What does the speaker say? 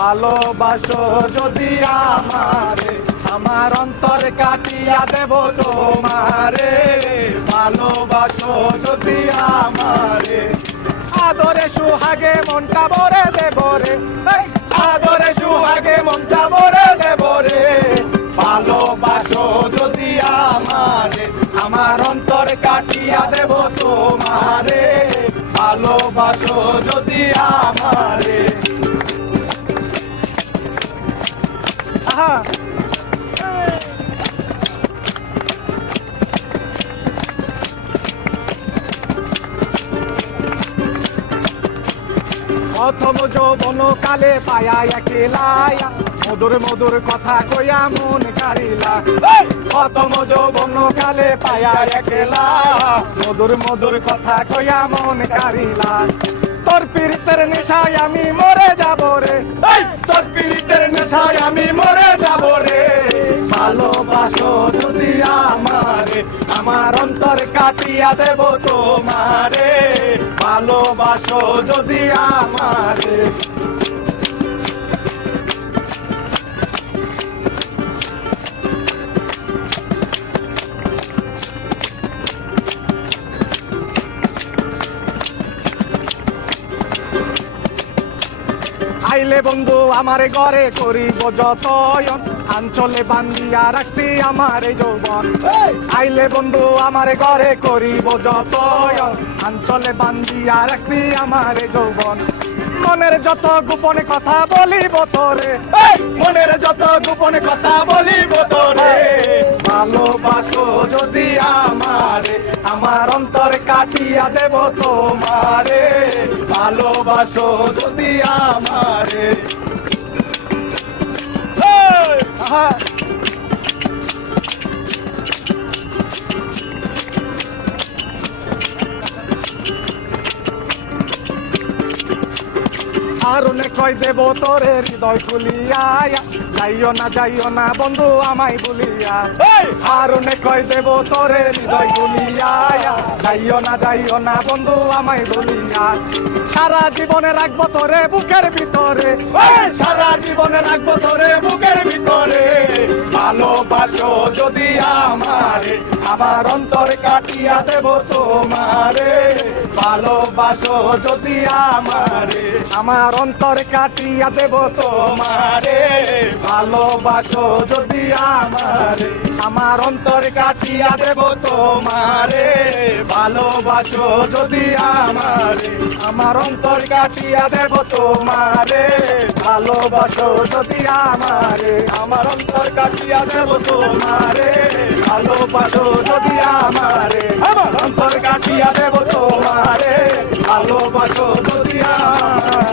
ভালোবাসো যদি আমারে আমার অন্তর কাটিয়া দেব তোমারে ভালোবাসো যদি আমারে আদরে সুহাগে মনটা ভরে দেব রে আদরে সুহাগে মনটা ভরে দেব রে ভালোবাসো যদি আমারে আমার অন্তর কাটিয়া দেব তোমারে ভালোবাসো যদি আমারে প্রথম যৌবন কালে পায়া একেলায়া মধুর মধুর কথা কইয়া মন কারিলা প্রথম যৌবন কালে পায়া একেলা মধুর মধুর কথা কইয়া মন কারিলা তোর পীড়িতের নেশায় আমি মরে যাব রে তোর পীড়িতের নেশায় আমি মরে যাব রে ভালোবাসো যদি আমারে আমার অন্তর কাটিয়া দেব তোমারে ভালোবাসো যদি আমারে আইলে বন্ধু আমারে ঘরে করিব যতয়ন আঞ্চলে বান্ধিয়া রাখছি আমারে যৌবন আইলে বন্ধু আমারে ঘরে করিব যতয়ন আঞ্চলে বান্ধিয়া রাখছি আমারে যৌবন মনের যত গোপনে কথা বলিব তোরে মনের যত গোপনে কথা বলিব তোরে ভালোবাসো যদি আমারে আমার অন্তর কাটিয়া দেব তোমারে ভালোবাসো যদি আমারে আরুনে কই দেব তোরে হৃদয় খুলিয়া যাইও না বন্ধু আমায় ভুলিয়া আরুনে কই দেব তোরে হৃদয় খুলিয়া যাইও না বন্ধু আমায় ভুলিয়া সারা জীবনে রাখবো তোরে বুকের ভিতরে সারা জীবনে রাখবো তোরে বুকের ভিতরে ভালোবাসো যদি আমারে আমার অন্তর কাটিয়া দেব তোমারে ভালোবাসো যদি আমারে আমার অন্তর কাটিয়া দেব তোমারে ভালোবাসো যদি আমারে আমার অন্তর কাটিয়া দেব তোমারে ভালোবাসো যদি আমারে আমার অন্তর কাটিয়া দেব তোমারে ভালোবাসো যদি আমারে আমার অন্তর কাটিয়া দেব তোমারে ভালোবাসো যদি আমারে আমার অন্তর কাটিয়া দেব তোমারে ভালোবাসো যদি আমারে